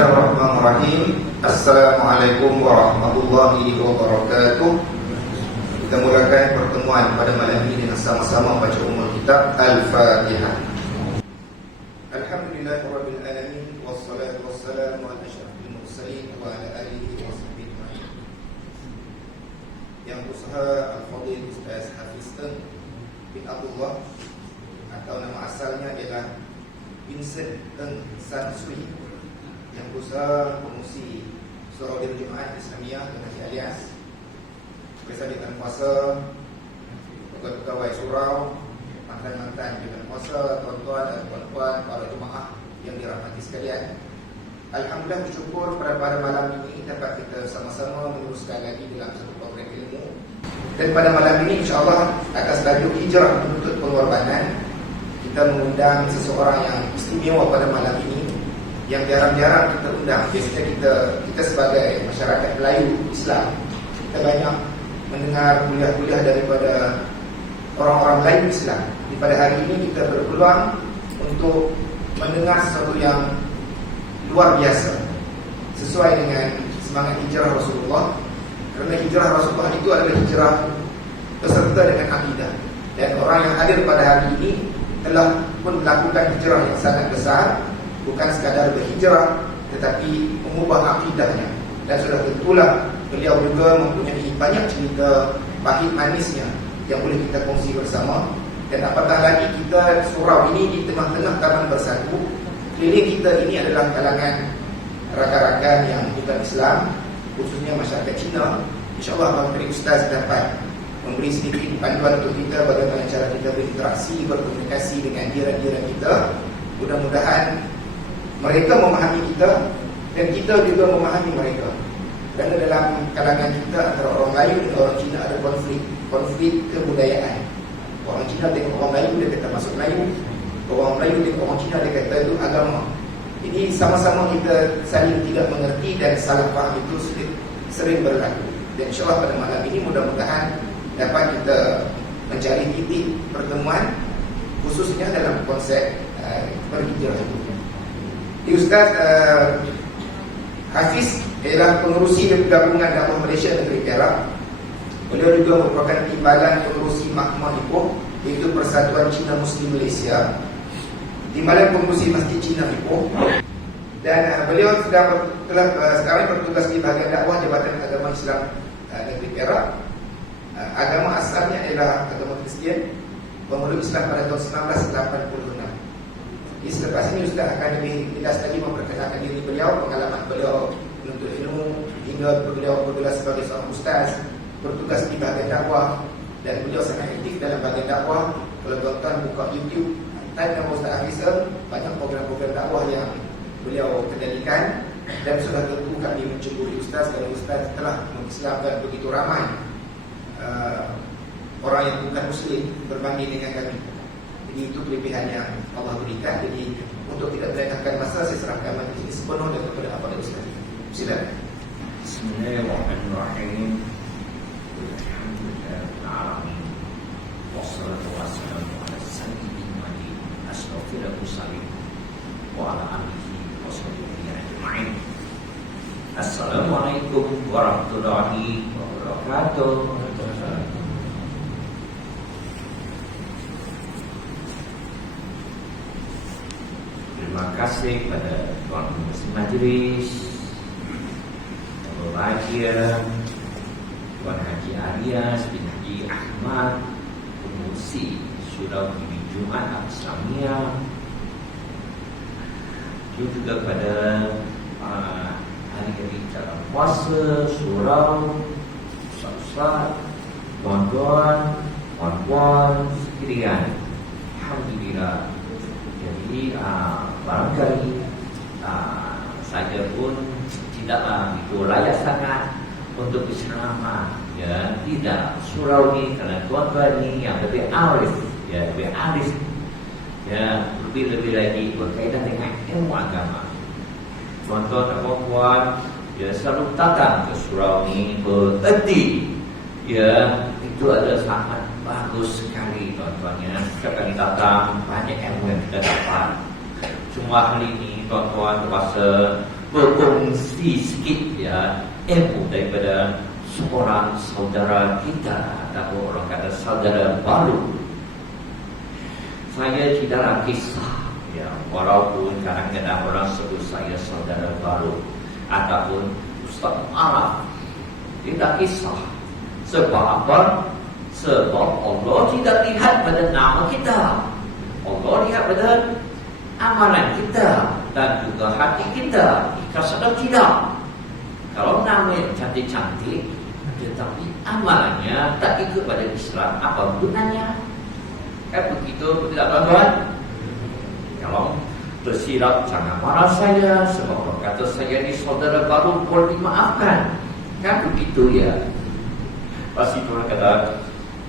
Bismillahirrahmanirrahim. Assalamualaikum warahmatullahi wabarakatuh. Kita mulakan pertemuan pada malam ini dengan sama-sama baca Ummul Kitab Al-Fatihah. Alhamdulillahirabbil alamin wassalatu wassalamu ala asyrafil mursalin wa ala alihi washabbihi ajma'in. Yang berusaha Al-Fadhil Ustaz Hafiz bin Abdullah, atau nama asalnya ialah Vincent Eng San Sui, yang berusaha pengurusi Surau Dir Jumaat Islamiyah dengan Haji Alias, bersama dengan kuasa pegawai surau, mantan-mantan dengan kuasa, tuan-tuan dan puan-puan para jemaah yang dirahmati sekalian. Alhamdulillah, bersyukur pada malam ini dapat kita sama-sama meneruskan lagi dalam satu program ilmu. Dan pada malam ini insya-Allah atas tajuk hijrah menuntut pengorbanan, kita mengundang seseorang yang istimewa pada malam ini, yang jarang-jarang kita undang. Biasanya kita sebagai masyarakat Melayu Islam, kita banyak mendengar kuliah-kuliah daripada orang-orang Melayu Islam. Pada hari ini kita berpeluang untuk mendengar sesuatu yang luar biasa, sesuai dengan semangat hijrah Rasulullah. Kerana hijrah Rasulullah itu adalah hijrah beserta dengan akidah. Dan orang yang hadir pada hari ini telah pun melakukan hijrah yang sangat besar. Bukan sekadar berhijrah, tetapi mengubah akidahnya. Dan sudah tentulah beliau juga mempunyai banyak cerita pahit manisnya yang boleh kita kongsi bersama. Dan apatah lagi kita surau ini di tengah-tengah taman bersatu. Keliling kita ini adalah kalangan rakan-rakan yang bukan Islam, khususnya masyarakat Cina. InsyaAllah Abang Tri Ustaz dapat memberi sedikit panduan untuk kita bagaimana cara kita berinteraksi, berkomunikasi dengan jiran-jiran kita. Mudah-mudahan mereka memahami kita dan kita juga memahami mereka. Kerana dalam kalangan kita antara orang Melayu dan orang Cina ada konflik kebudayaan. Orang Cina tengok orang Melayu, dia kata masuk Melayu. Orang Melayu tengok orang Cina, dia kata itu agama. Ini sama-sama kita saling tidak mengerti dan salah faham itu sering berlaku. Dan insyaAllah pada malam ini mudah-mudahan dapat kita mencari titik pertemuan, khususnya dalam konsep berhijrah itu. Ustaz Hafiz ialah pengerusi Gabungan Dakwah Malaysia Negeri Perak. Beliau juga merupakan timbalan pengerusi Mahkamah Ipoh, iaitu Persatuan Cina Muslim Malaysia, timbalan pengerusi Masjid Cina Ipoh. Dan beliau telah sekarang bertugas di bahagian dakwah Jabatan Agama Islam Negeri Perak. Agama asalnya ialah agama Kristian, pemeluk Islam pada tahun 1986. Selepas ini Ustaz akan lebih jelas lagi memperkenalkan diri beliau, pengalaman beliau menuntut ilmu, hingga beliau bergelar sebagai seorang ustaz, bertugas di bahagian dakwah. Dan beliau sangat aktif dalam bahagian dakwah. Kalau tuan-tuan buka YouTube, type nama Ustaz Hafiz, banyak program-program dakwah yang beliau kendalikan. Dan sudah tentu kami mencemburi Ustaz kerana Ustaz telah mengislamkan begitu ramai orang yang bukan Muslim berbanding dengan kami. Jadi itu kelebihan yang Allah berikan. Jadi untuk tidak melengahkan masa, saya serahkan majlis ini sepenuhnya kepada Abang Ustaz. Silakan. Bismillahirrahmanirrahim. Alhamdulillahirrahmanirrahim. Wassalatu wassalamu ala sayyidil madin asyrafil mursalin wa ala alihi washabbihi ajma'in. Assalamualaikum warahmatullahi wabarakatuh. Terima kasih kepada Tuan Pengurus Majlis yang berbahagia, Tuan Haji Alias bin Haji Ahmad, pengurusi Surau Dir Jumaat Islamiyah, juga kepada hari-hari dalam puasa Surau, Ustaz-Ustaz, tuan-tuan, puan-puan sekalian. Alhamdulillah. Jadi barangkali saya pun tidaklah itu layak sangat untuk berceramah, ya tidak. Surau ini karena tuan-tuan ini yang lebih arif, ya lebih arif, ya lebih lagi berkaitan dengan ilmu agama. Tuan-tuan dan puan-puan, ya selalu datang ke surau ini berhenti, ya itu adalah sangat bagus sekali tuan-tuannya. Setiap kali datang banyak ilmu yang kita dapat. Cuma hari ini tuan-tuan terpaksa berkongsi sikit ya ilmu daripada seorang saudara kita ataupun orang kata saudara baru. Saya tidak ada kisah ya, walaupun kadang-kadang orang sebut saya saudara baru ataupun Ustaz Arab. Tidak kisah. Sebab apa? Sebab Allah tidak lihat pada nama kita. Allah lihat pada amalan kita dan juga hati kita, ikhlas atau tidak. Kalau nama yang cantik-cantik tetapi amalannya tak ikut pada Islam, apa gunanya? Kan begitu, tidak tuan-tuan? Kalau tersilap jangan marah saya, sebab kata saya ni saudara baru, boleh dimaafkan. Kan begitu ya. Pasti tuan kata,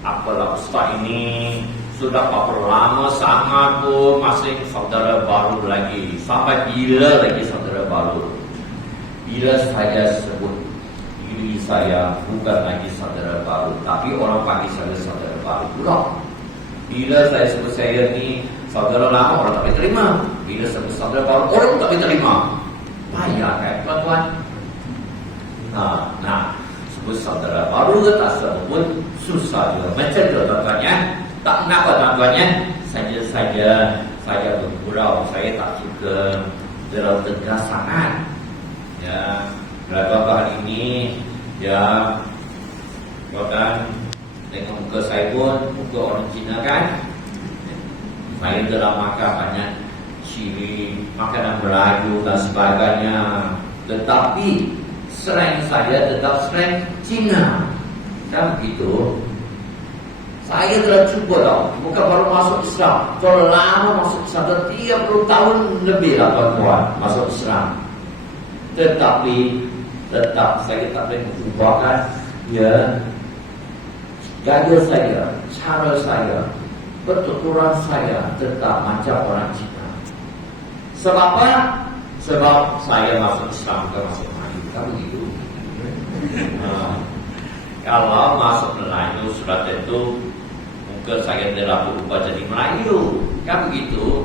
apalah Ustaz ini sudah berapa lama sangat pun masih saudara baru lagi. Sampai bila lagi saudara baru? Bila saya sebut diri saya bukan lagi saudara baru, tapi orang panggil saya saudara baru pula. Bila saya sebut saya ni saudara lama, orang tak boleh terima. Bila sebut saudara baru, orang tak boleh terima. Payah kan tuan-tuan? Nah, sebut saudara baru ke tak sebut pun susah juga. Macam tu tuan-tuan ya. Tak kenapa tuan-tuannya, saya bergurau, saya tak suka terlalu tegas sangat. Ya, berapa hari ini, ya, bahkan tengok muka saya pun, muka orang Cina kan. Saya telah makan banyak ciri makanan Melayu dan sebagainya, tetapi slang saya tetap slang Cina. Dan begitu. Saya telah cuba tau, bukan baru masuk Islam, telah lama masuk Islam, dah 30 tahun lebih lah tuan-tuan masuk Islam. Tetapi tetap saya tak boleh mengubahkan ya gaya saya, cara saya, pertuturan saya tetap macam orang Cina. Sebab apa? Sebab saya masuk Islam bukan masuk Melayu. Kan begitu. Kalau masuk Melayu sudah tentu muka saya telah berubah jadi Melayu. Kan begitu.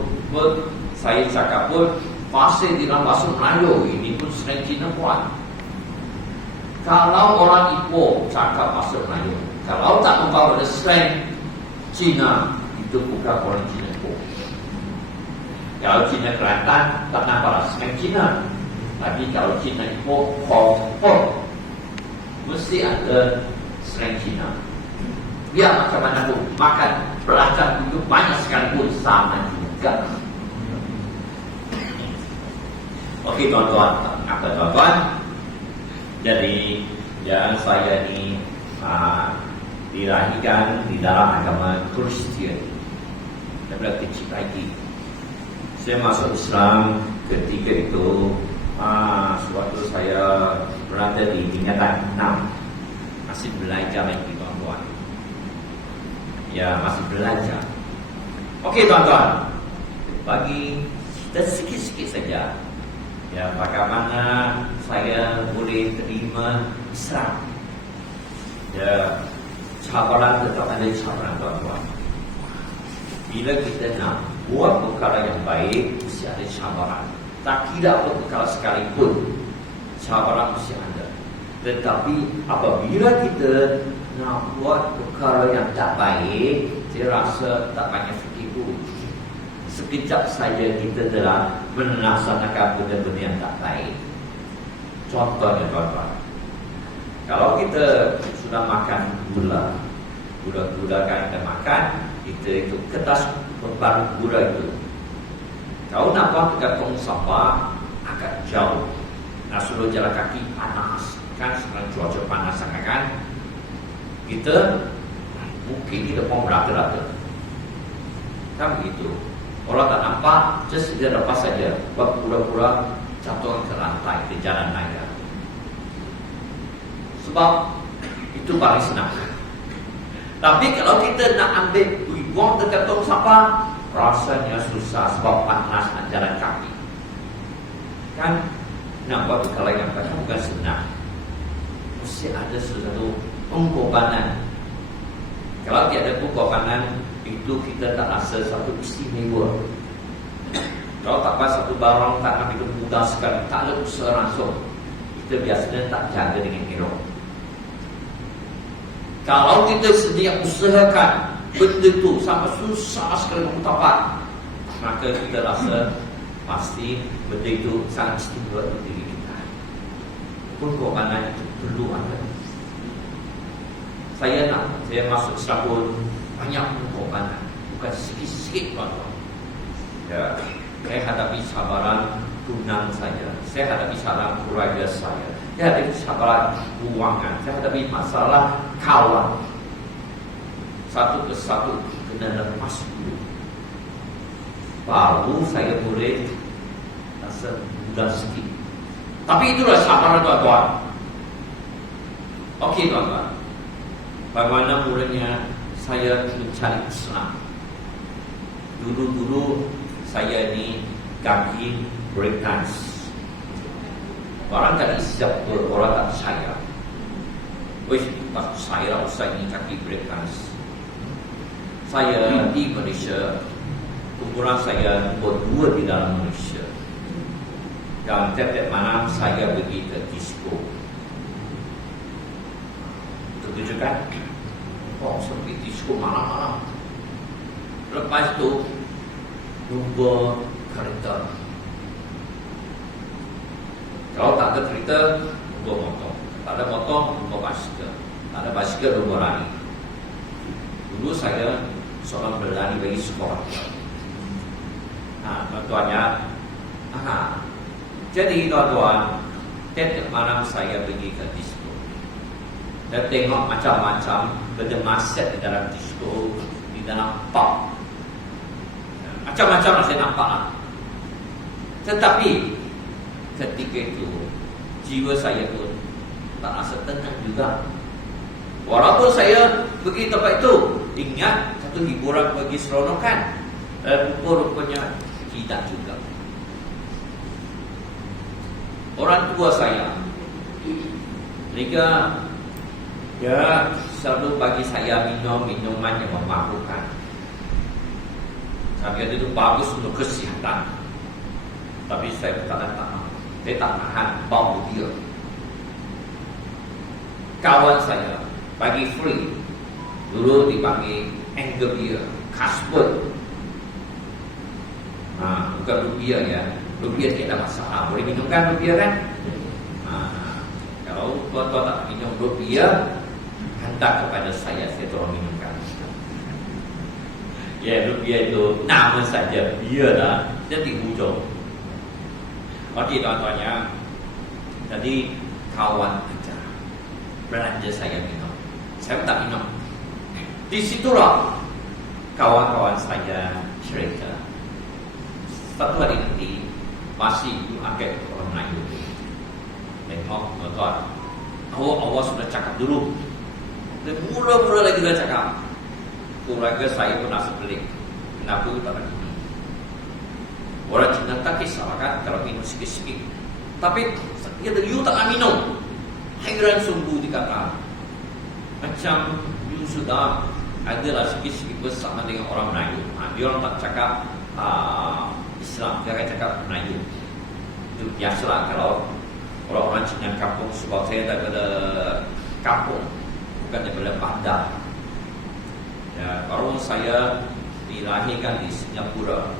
Saya cakap pun masih tidak masuk Melayu. Ini pun slang Cina puan. Kalau orang Ipoh cakap masuk Melayu, kalau tak membawa pada slang Cina, itu bukan orang Cina Ipoh. Kalau Cina Kelantan tak nampak slang Cina. Tapi kalau Cina Ipoh, mesti ada slang Cina. Biar macam mana pun makan belacan itu banyak sekali pun sama juga. Okey tuan-tuan, apa tuan-tuan? Jadi ya saya ni dilahirkan di dalam agama Kristian. Daripada kecil lagi saya masuk Islam ketika itu. Sewaktu saya berada di tingkatan 6, masih belajar lagi tuan-tuan. Ya, masih belajar. Okey tuan-tuan, bagi kita sikit-sikit saja ya bagaimana saya boleh terima Islam. Ya, cabaran tetap ada cabaran tuan-tuan. Bila kita nak buat perkara yang baik, mesti ada cabaran. Tak kira apa perkara sekalipun, cabaran mesti ada. Tetapi apabila kita nak buat perkara yang tak baik, saya rasa tak banyak fikir pun. Sekejap saja kita telah melaksanakan benda-benda yang tak baik. Contohnya tuan-tuan, kalau kita sudah makan gula kan kita makan, kita itu kertas berbaru gula itu. Kalau nak buang dekat tong sampah agak jauh, nak suruh jalan kaki panas, kan sekarang cuaca panas sangat kan. Kita mungkin kita buang berata-rata, kan begitu. Orang tak nampak, just dia lepas saja, buat pura-pura jatuh ke lantai, ke jalan raya. Sebab itu paling senang. Tapi kalau kita nak ambil buang dekat tong sampah, rasanya susah sebab panas nak jalan kaki. Kan nak buat perkara yang banyak bukan senang. Mesti ada sesuatu pengorbanan. Kalau tiada pengorbanan, itu kita tak rasa satu istimewa. Kalau tak dapat satu barang tak nak itu mudah sekali, tak ada usaha langsung. Kita biasanya tak jaga dengan elok. Kalau kita sedia usahakan benda itu sampai susah sekali untuk dapat, maka kita rasa pasti benda itu sangat istimewa untuk diri kita. Pengorbanan itu perlu ada. Saya masuk Islam pun banyak pengorbanan, bukan sikit-sikit tuan-tuan. Ya, saya hadapi sabaran tunang saya hadapi sabaran keluarga saya hadapi sabaran keuangan, saya hadapi masalah kawan. Satu persatu kena lepas dulu, baru saya boleh rasa mudah sikit. Tapi itulah sabaran tuan-tuan. Okey tuan-tuan, bagaimana mulanya saya mencari Islam? Dulu saya ni kaki break dance. Orang tak siap, orang tak percaya. Saya usai ni kaki break dance. Saya di Malaysia, ukuran saya berdua di dalam Malaysia. Dan tiap-tiap malam saya pergi ke disco. Betul kan? Oh, seperti disco malam-malam. Lepas tu lumba kereta. Kalau tak ada kereta, lumba motor. Tak ada motor, lumba basikal. Tak ada basikal, lumba lari. Dulu saya seorang berlari bagi sekolah. Tuan-tuannya, jadi tuan-tuan, tiap malam saya pergi ke disco dan tengok macam-macam benda masyarakat di dalam disco, di dalam pub. Macam-macam saya nampak lah. Tetapi ketika itu jiwa saya pun tak rasa tenang juga. Walaupun saya pergi tempat itu, ingat satu hiburan bagi seronokan, rupa-rupanya tidak juga. Orang tua saya mereka selalu bagi saya minum minuman yang memabukkan. Saya kata itu bagus untuk kesihatan. Tapi saya tak tahan bau dia. Kawan saya bagi free. Dulu dipanggil Angel Beer, Kasper. Bukan rupiah ya. Rupiah tidak ada masalah. Boleh minum kan rupiah kan? Kalau tuan-tuan tak minum rupiah, hantar kepada saya tolong minumkan. Ya, rupiah itu nama saja bia lah, jadi hujung. Okey tuan-tuannya, jadi kawan aja belanja saya minum, saya tak minum. Di situlah kawan-kawan saya cerita. Satu hari nanti masih agak orang Melayu. Tengok tuan-tuan, awak sudah cakap dulu. Dan mula-mula lagi dah cakap. Keluarga saya pernah sebelik. Kenapa tak nak minum? Orang Cina tak kisah kan kalau minum sikit-sikit. Tapi dia kata, you tak nak minum. Hairan sungguh dikata. Macam you sudah adalah sikit-sikit bersama dengan orang Melayu. Dia orang tak cakap Islam, dia akan cakap Melayu. Itu biasalah kalau orang-orang Cina kampung. Sebab saya daripada kampung, bukan daripada bandar. Ya, kalau saya dilahirkan di Singapura,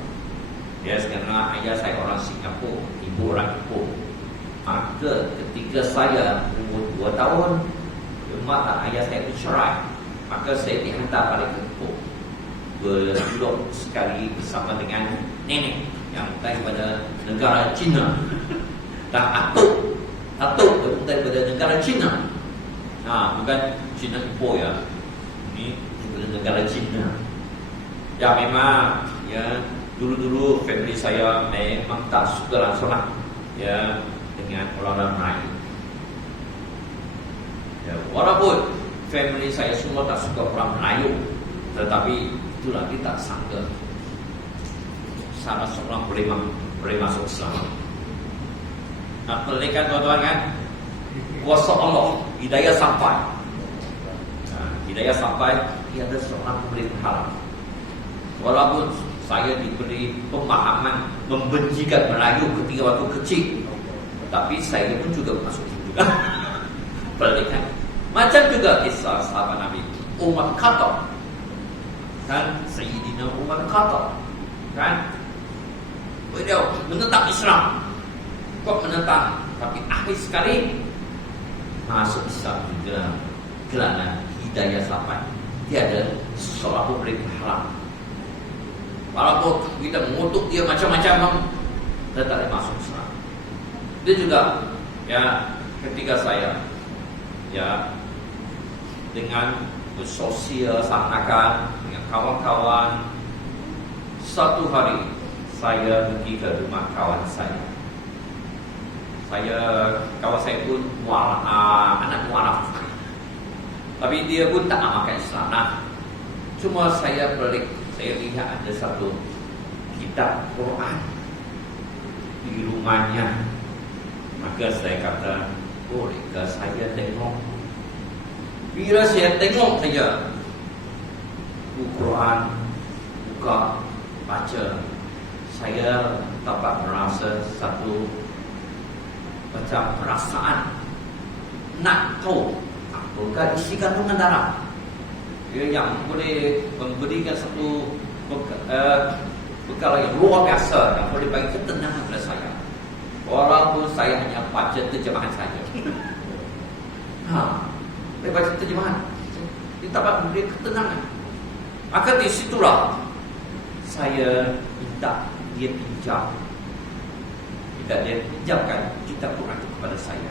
ya, karena ayah saya orang Singapura, ibu orang Ipoh. Maka ketika saya umur 2 tahun, mak dan ayah saya bercerai. Maka saya dihantar balik ke Ipoh, berduduk sekali bersama dengan nenek yang daripada negara China. Dan atuk daripada negara China. Bukan China Ipoh ya. Ini daripada negara China. Ya memang ya, dulu-dulu family saya memang tak suka langsung lah ya dengan orang-orang Melayu. Ya, walaupun family saya semua tak suka orang Melayu, tetapi itulah kita tak sangka salah seorang boleh masuk Islam. Pelik kan tuan-tuan kan? Kuasa Allah, hidayah sampai. Hidayah sampai, dia ada seorang pemberi pahala. Walaupun Saya diberi pemahaman membencikan Melayu ketika waktu kecil, tapi saya pun juga masuk juga. Pelik kan? Macam juga kisah sahabat Nabi Umar Khattab, kan? Sayyidina Umar Khattab, kan? Beliau menentang Islam, kok menentang, tapi akhir sekali masuk Islam juga kerana hidayah sampai. Tiada sesuatu boleh berharap. Walaupun kita mengutuk dia macam-macam, tetap dia masuk Islam. Dia juga, ya, ketika saya, ya, dengan bersosial samakan dengan kawan-kawan, satu hari saya pergi ke rumah kawan saya. Kawan saya pun anak mualaf, tapi dia pun tak amalkan Islam. Nah, cuma saya pelik, saya lihat ada satu kitab Quran di rumahnya. Maka saya kata, bolehkah saya tengok? Bila saya tengok saja Quran, buka, baca, saya dapat merasa satu macam perasaan nak tahu apakah isi kandungan darah yang boleh memberikan satu bekal yang luar biasa yang boleh bagi ketenangan kepada saya, walaupun saya hanya baca terjemahan saja. Saya baca terjemahan, dia dapat memberi ketenangan. Maka di situlah saya minta dia pinjamkan kitab Quran itu kepada saya.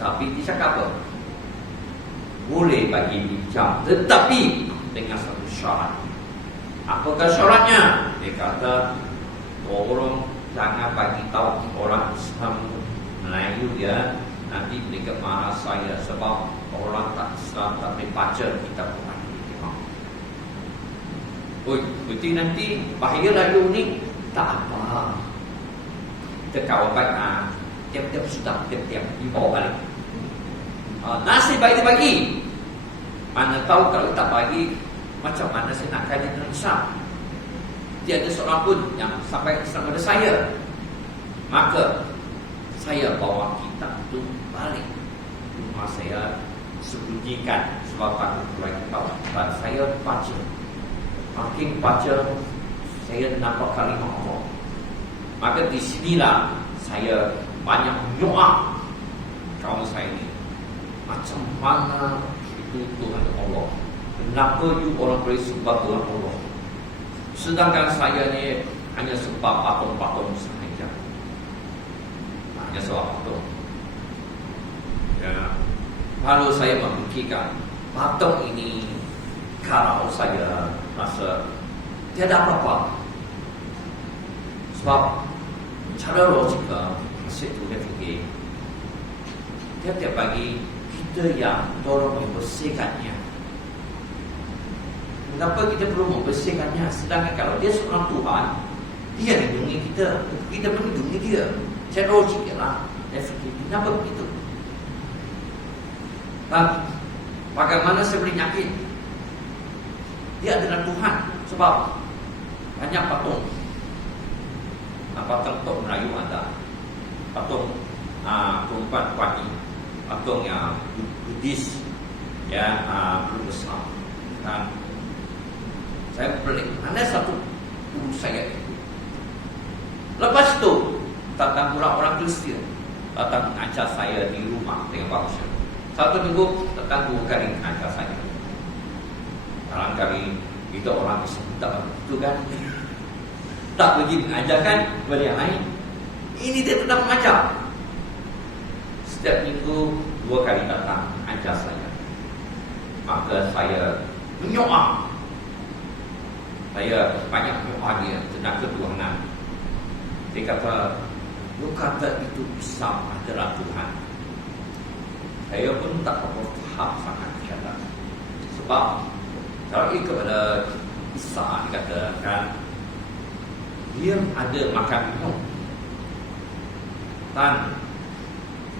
Tapi dia cakap apa? Boleh bagi pinjam, tetapi dengan satu syarat. Apakah syaratnya? Dia kata, tolong jangan bagi tahu orang Islam Melayu ya, nanti mereka marah saya sebab orang tak Islam tak boleh baca kitab Quran. Berarti nanti bahaya lalu ni. Tak apa, kita kawan baik, tiap-tiap sudah, tiap-tiap dibawa balik. Nasib baik dia bagi. Mana tahu kalau tak bagi, macam mana saya nak kaji dalam Islam? Tiada seorang pun yang sampai Islam pada saya. Maka saya bawa kitab itu balik. Rumah saya sembunyikan sebab takut keluar kitab. Dan saya baca. Makin baca, saya nampak kalimah Allah. Maka di sinilah saya banyak doa kaum saya ini. Macam mana itu Tuhan Allah? Kenapa you orang boleh sembah Tuhan Allah? Sedangkan saya ni hanya sembah patung-patung sahaja. Hanya sebab patung. Ya. Lalu saya memikirkan patung ini, kalau saya rasa tiada apa-apa. Sebab cara logika masih tugas-tugas. Tiap-tiap pagi kita yang dorong membersihkannya. Kenapa kita perlu membersihkannya? Sedangkan kalau dia seorang Tuhan, dia lindungi kita, kita melindungi dia. Cara logiknya lah. Kenapa begitu? Dan bagaimana saya boleh yakin dia adalah Tuhan? Sebab banyak patung. Patung tok Melayu ada, patung perempuan pagi, patung yang Buddhis, ya, belum besar. Dan saya pelik, ada satu guru saya itu. Lepas itu datang pula orang Kristian, datang mengajar saya di rumah dengan bangsa. Satu minggu datang 2 kali mengajar saya. Barangkali kita orang Islam tak begitu kan? Tak pergi mengajarkan kepada yang lain. Ini dia tetap mengajar. Setiap minggu 2 kali datang ajar saya. Maka saya menyoal. Saya banyak menyoal dia tentang ketuhanan. Dia kata, lu kata itu Islam adalah Tuhan. Saya pun tak faham sangat kata. Sebab kalau ikut kepada Isa dikatakan dia ada makan minum. Dan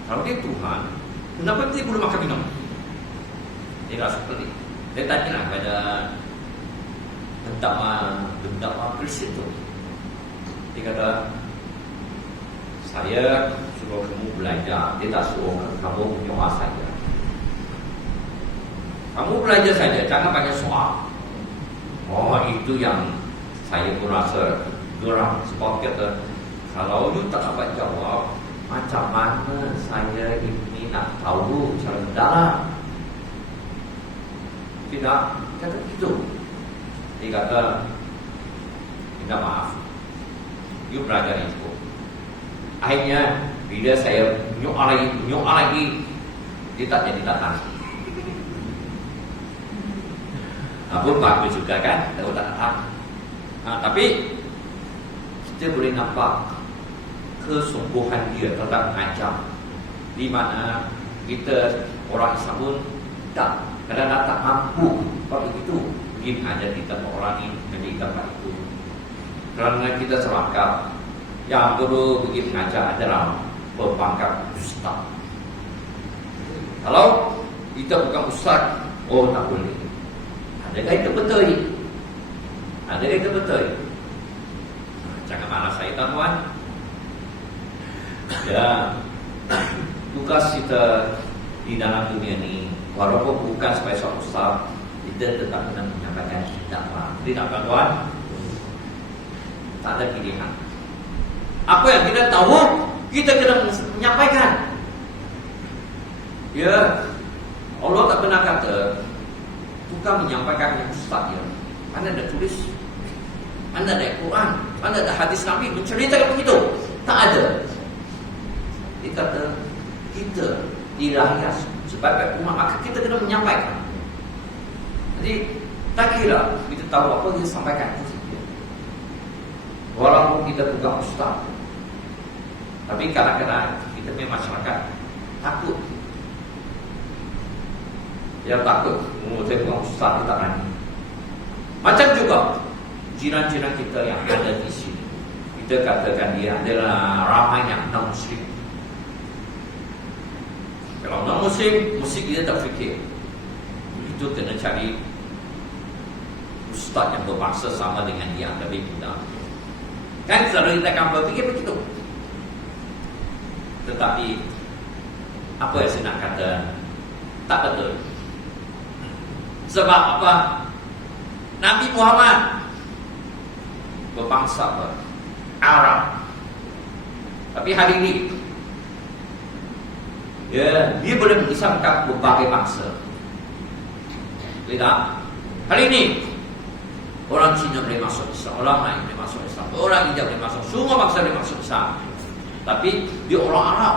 kalau dia Tuhan, kenapa dia boleh makan minum? Dia rasa pelik. Dia tanya kepada benda Kristian tu. Dia kata, saya suruh kamu belajar, dia tak suruh kamu menyoal saja. Kamu belajar saja, jangan banyak soal. Oh, itu yang saya pun rasa geram. Sebab kata, kalau you tak dapat jawab, macam mana saya ini nak tahu cara dalam? Tidak, kata gitu. Dia kata, minta maaf, you belajar itu. Akhirnya bila saya menyoal lagi, dia tak jadi datang. Pun bagus juga kan, kalau tak datang. Tapi kita boleh nampak kesungguhan dia tentang mengajar, di mana kita orang Islam pun kadang-kadang tak mampu kalau begitu pergi mengajar di tempat orang ini, menjadi tempat itu. Kerana kita selangkap yang perlu pergi mengajar adalah berpangkat ustaz. Kalau kita bukan ustaz, oh tak boleh. Adakah itu betul? Adakah itu betul? Jangan marah saya tuan-tuan. Ya, tugas kita di dalam dunia ini, walaupun bukan sebagai seorang ustaz, kita tetap kena menyampaikan dakwah. Tidak tuan-tuan? Tak ada pilihan. Apa yang kita tahu, kita kena menyampaikan. Ya, Allah tak pernah kata bukan menyampaikan yang ustaz ya. Anda ada tulis, Anda ada Quran, Anda ada hadis Nabi menceritakan begitu. Tak ada. Dia kata kita dilahirkan sebagai umat, maka kita kena menyampaikan. Jadi tak kira kita tahu apa kita sampaikan. Walaupun kita bukan ustaz, tapi kadang-kadang kita punya masyarakat takut. Yang takut, saya bukan ustaz, kita tak berani. Macam juga jiran-jiran kita yang ada di sini, kita katakan dia adalah ramai yang non-muslim. Kalau non-muslim, mesti kita tak fikir itu kena cari ustaz yang berbangsa sama dengan dia, tapi tidak. Kan selalu kita akan berfikir begitu. Tetapi apa yang saya nak kata, tak betul. Sebab apa? Nabi Muhammad berbangsa Arab, tapi hari ini ya, dia boleh mengislamkan berbagai bangsa. Tidak. Hari ini orang Cina boleh masuk Islam, orang lain boleh masuk Islam, orang India boleh masuk, semua bangsa boleh masuk Islam. Tapi dia orang Arab.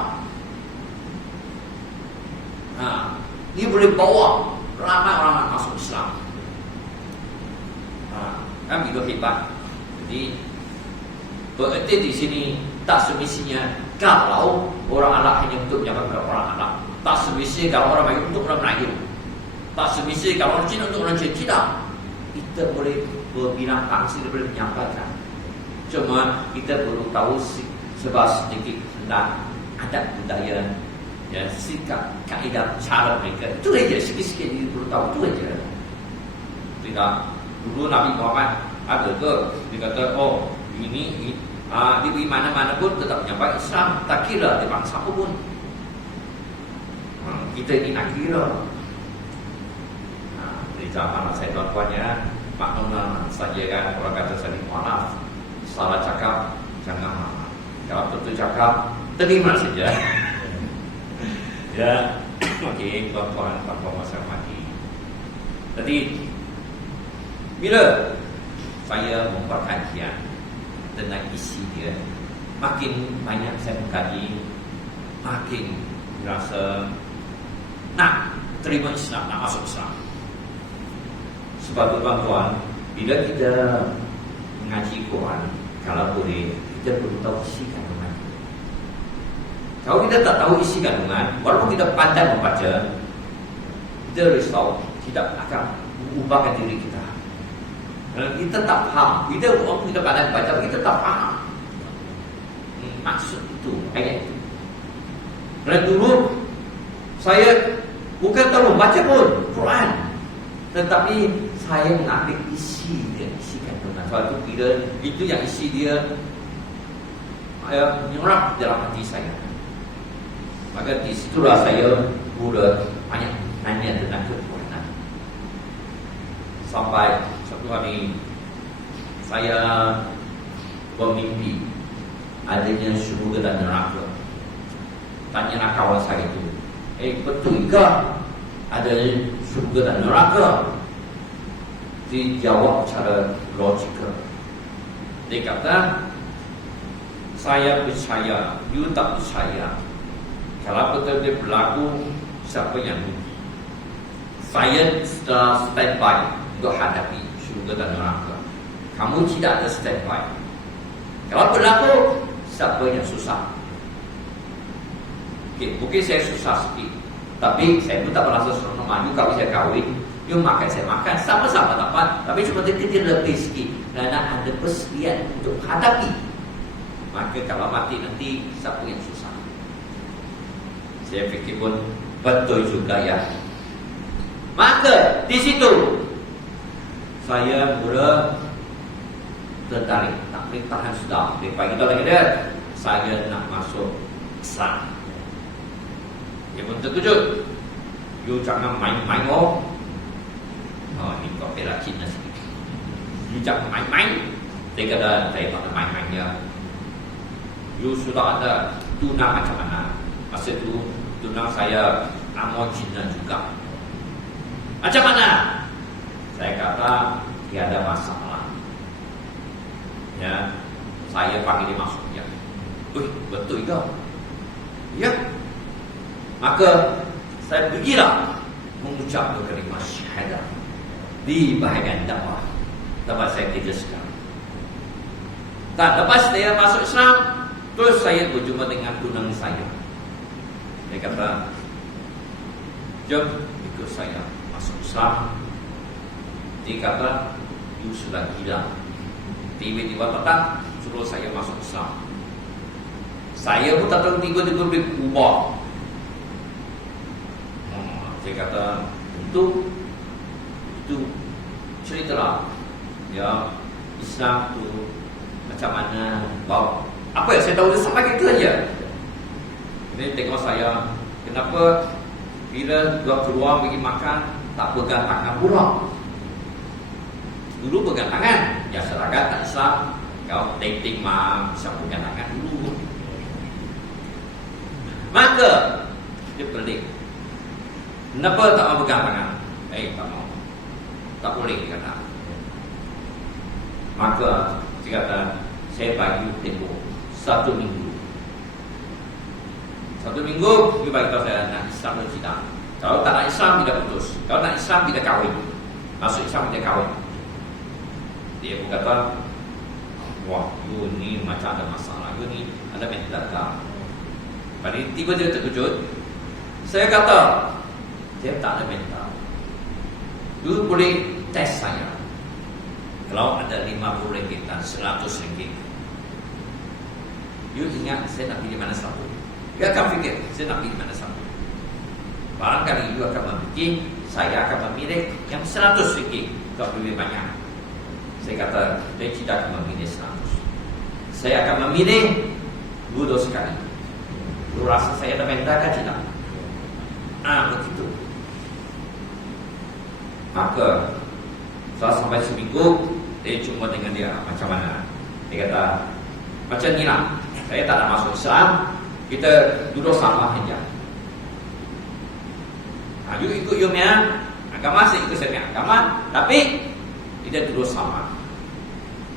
Dia boleh bawa ramai orang masuk Islam. Kan begitu hebat. Jadi berarti di sini tak semestinya kalau orang Arab hanya untuk menjabat kepada orang Arab, tak semestinya kalau orang Melayu untuk orang Melayu, tak semestinya kalau orang Cina untuk orang Cina. Tidak. Kita boleh berbina bangsa, kita boleh menyampaikan. Cuma kita perlu tahu sebab sedikit tentang adat budaya, ya, sikap, kaedah, cara mereka. Itu saja, sikit-sikit kita perlu tahu. Itu saja. Tidak. Dulu Nabi Muhammad ada ke, dia kata, oh ini di mana-mana pun tetap menyampaikan Islam, tak kira di bangsa apa pun. Kita ini nak kira. Di zaman saya tuan-tuannya, maklumlah saja kan, orang kata saya maaf, salah cakap jangan marah. Kalau betul cakap, terima saja. Ya, okey, tuan-tuan, saya mati. Jadi bila saya membuat kajian tentang isi dia, makin banyak saya mengkaji, makin rasa nak terima Islam, nak masuk Islam. Sebab tuan-tuan, bila kita mengaji Quran, kalau boleh kita perlu tahu isi kandungan. Kalau kita tak tahu isi kandungan, walaupun kita pandai membaca, kita risau tidak akan mengubahkan diri kita. Kita tak faham. Walaupun kita pandai baca, kita tak faham maksud itu, ayat itu. Kerana dulu saya bukan tahu membaca pun Quran, tetapi saya mengambil isi dia, Lepas tu bila itu yang isi dia menyerap dalam hati saya. Maka di situlah saya mula banyak tanya tentang kekuatan. Sampai satu hari saya bermimpi adanya syurga dan neraka. Tanya kawan saya itu, betul ke ada syurga dan neraka? Dijawab secara logikal. Dia kata, saya percaya, you tak percaya. Kalau betul-betul berlaku, siapa yang rugi? Saya sudah standby untuk hadapi syurga dan neraka. Kamu tidak ada standby. Kalau berlaku, siapa yang susah? Mungkin saya susah sikit, tapi saya pun tak merasa seronok maju. Kalau saya kahwin, you makan, saya makan, sama-sama dapat. Tapi cuma dia lebih sikit, kerana ada persediaan untuk hadapi. Maka kalau mati nanti, siapa yang susah? Saya fikir pun betul juga ya. Maka di situ saya mula tertarik, tak boleh tahan sudah. Lepas itu lagi dia, saya nak masuk Islam. Dia pun terkejut. You jangan main-main oh. Ini kau bela Cina sikit. You jangan main-main. Dia kata, saya tak ada main-mainnya. You sudah ada tunang macam mana? Masa itu tunang saya Amor Cina juga. Macam mana? Saya kata tiada masalah. Ya, saya panggil dia masuk ya. Betul ke? Ya. Maka saya pergilah mengucap kalimat syahadah di bahagian dakwah tempat saya kerja sekarang. Dan lepas saya masuk Islam, terus saya berjumpa dengan tunang saya. Dia kata, jom ikut saya masuk Islam. Dia kata, you sudah gila. Tiba-tiba petang suruh saya masuk Islam. Saya pun tak tahu tiba-tiba boleh ubah. Dia kata, itu ceritalah ya Islam tu macam mana. Apa yang saya tahu dia sampai gitu aja. Ini tengok saya, kenapa bila dua keluar pergi makan tak pegang tangan pula. Dulu pegang tangan, ya seragam tak Islam. Kau dating mah bisa pegang tangan dulu. Maka dia pelik. Kenapa tak mau pegang tangan? Tak mau. Tak boleh dia kata. Maka dia kata, saya bagi tempoh 1 minggu. 1 minggu dia bagi tahu saya nak Islam atau tidak. Kalau tak nak Islam tidak putus. Kalau nak Islam tidak kahwin. Masuk Islam tidak kahwin. Dia pun kata, wah, you ni macam ada masalah. You ni ada mental tak? Pada tiba-tiba terkejut. Saya kata, dia tak ada mental. You boleh test saya. Kalau ada RM50 dan RM100, you ingat saya nak pilih mana satu? You akan fikir, saya nak pilih mana satu? Barangkali you akan memikir, saya akan memilih yang RM100 tak lebih banyak. Saya kata, saya tidak akan memilih 100. Saya akan memilih dua sekali. Lu rasa saya ada mental kan tidak? Begitu. Maka setelah sampai seminggu, dia jumpa dengan dia macam mana. Dia kata, macam ni lah, saya tak nak masuk Islam, kita duduk sama saja. You ikut you punya agama, saya ikut saya punya agama, tapi kita duduk sama.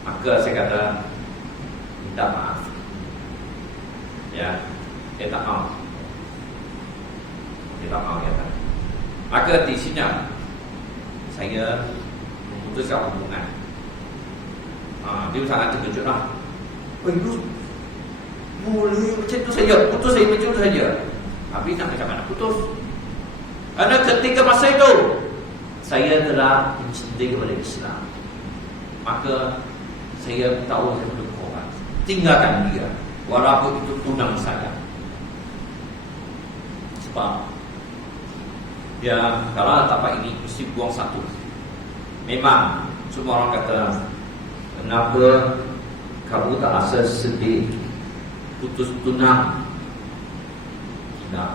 Maka saya kata, minta maaf. Ya, dia tak mau. Dia tak mau kata. Maka di sini saya memutuskan hubungan. Dia sangat terkejut lah. You boleh macam tu saja, putus saya macam tu saja. Tapi nak macam mana putus? Karena ketika masa itu saya telah mencintai kepada Islam. Maka saya tahu saya perlu korban, tinggalkan dia, walaupun itu tunang saya. Sebab kalau tapak ini mesti buang satu. Memang semua orang kata Kenapa kamu tak rasa sedih, putus tunang? Tidak.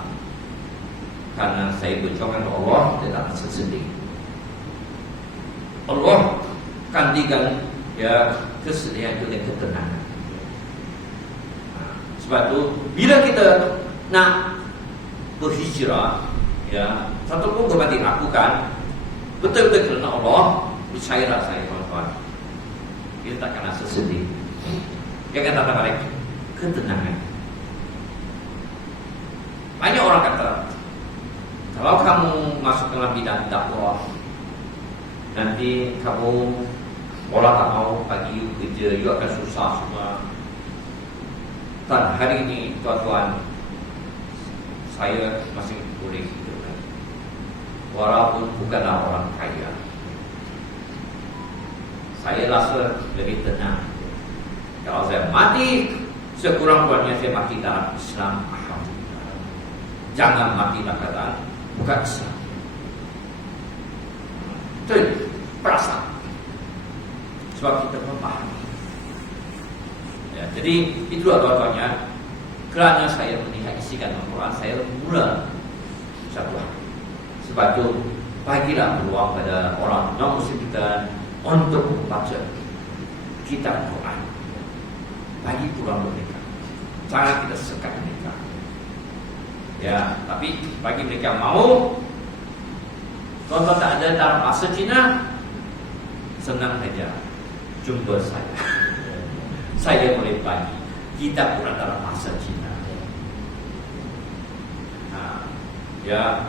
Karena saya berjuang dengan Allah, dia tak rasa sedih. Allah gantikan ya kesedihan itu dengan ketenangan. Sebab itu bila kita nak berhijrah, ya satu pun dapat dilakukan betul-betul kerana Allah, percayalah saya tuan-tuan, kita takkan rasa sedih. Dia akan datang balik ketenangan. Banyak orang kata, kalau kamu masuk dalam bidang dakwah, nanti kamu orang tak mau pagi kerja, you akan susah semua. Dan hari ini tuan-tuan, saya masih boleh hidup lagi, walaupun bukanlah orang kaya. Saya rasa lebih tenang. Kalau saya mati, sekurang-kurangnya saya mati dalam Islam. Alhamdulillah. Jangan mati dalam keadaan bukan Islam. Itu perasaan. Sebab kita memahami. Ya, jadi itulah tuan-tuannya. Kerana saya melihat isi kandungan Quran, saya mula satu hal. Sebab itu bagilah peluang pada orang non-Muslim kita untuk membaca kitab Quran. Bagi peluang mereka. Jangan kita sekat mereka. Ya, tapi bagi mereka mau, tuan-tuan tak ada dalam bahasa Cina, senang saja jumpa saya. Saya boleh bagi kitab Quran dalam bahasa Cina. Ya,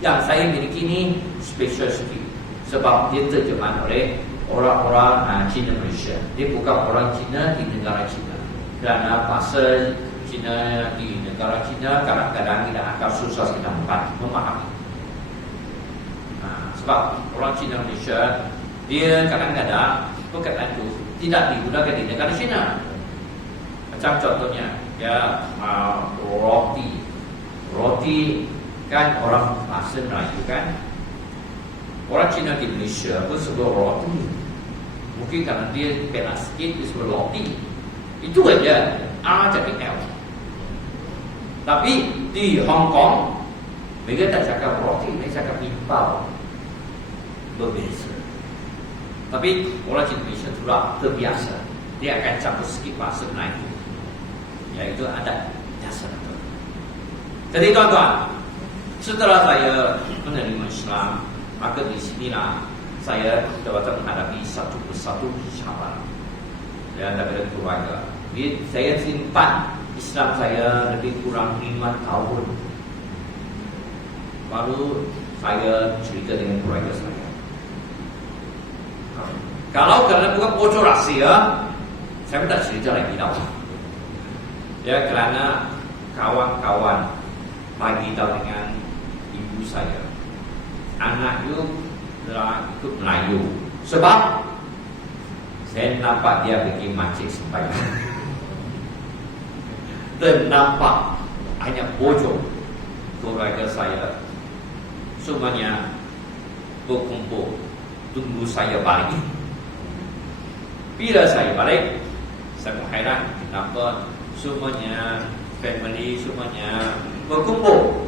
yang saya miliki ini special sikit sebab dia terjemahan oleh orang-orang Cina Malaysia. Dia bukan orang Cina di negara Cina. Kerana bahasa Cina di negara Cina kadang-kadang kita akan susah kita memahami. Sebab orang Cina Malaysia, dia kadang-kadang perkataan itu tidak digunakan di negara Cina. Macam contohnya, ya roti kan orang bahasa Melayu kan. Orang Cina di Malaysia pun sebut roti. Mungkin kerana dia pelan sikit dia sebut roti. Itu aja A jadi L. Tapi di Hong Kong mereka tak cakap roti, mereka cakap impau. Berbeza. Tapi orang Cina Malaysia itulah terbiasa. Dia akan campur sikit bahasa Melayu. Iaitu adat dasar. Jadi tuan-tuan, setelah saya menerima Islam, maka di sinilah saya dapat menghadapi satu persatu cabaran daripada keluarga. Jadi saya simpan Islam saya lebih kurang 5 tahun. Baru saya cerita dengan keluarga saya. Kalau kerana bukan bocor rahsia, saya tak cerita lagi tahu. Ya, kerana kawan-kawan bagi tahu dengan ibu saya, anak you telah ikut Melayu. Sebab saya nampak dia pergi masjid sembahyang. Dan nampak hanya bocor keluarga saya semuanya berkumpul tunggu saya balik. Bila saya balik, saya berhairan kenapa semuanya family semuanya berkumpul.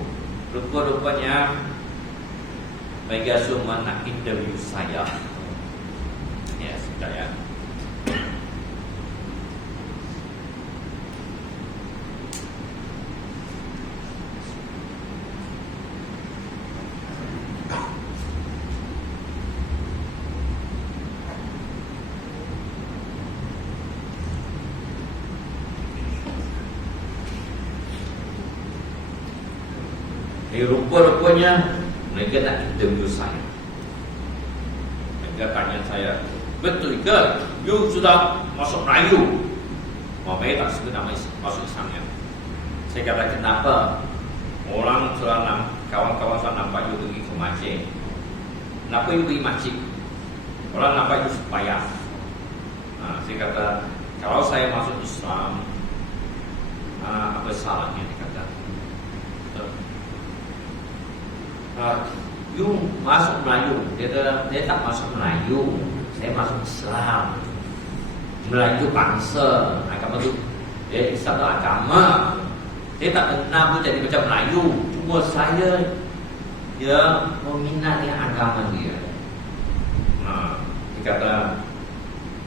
Rupa-rupanya mereka semua nak interview saya. Ya, sudah ya. Rupa-rupanya mereka nak interview saya. Mereka tanya saya, betul ke you sudah masuk Melayu? Mereka tak suka nama masuk Islamnya. Saya kata kenapa? Orang sudah kawan-kawan sudah nampak you pergi ke masjid. Kenapa you pergi masjid? Orang nampak you sembahyang. Saya kata kalau saya masuk Islam, apa salahnya? Dia kata you masuk Melayu. Dia tak masuk Melayu, saya masuk Islam. Melayu bangsa. Agama tu Islam tu agama. Saya tak pernah pun jadi macam Melayu. Cuma saya meminati agama dia. Dia kata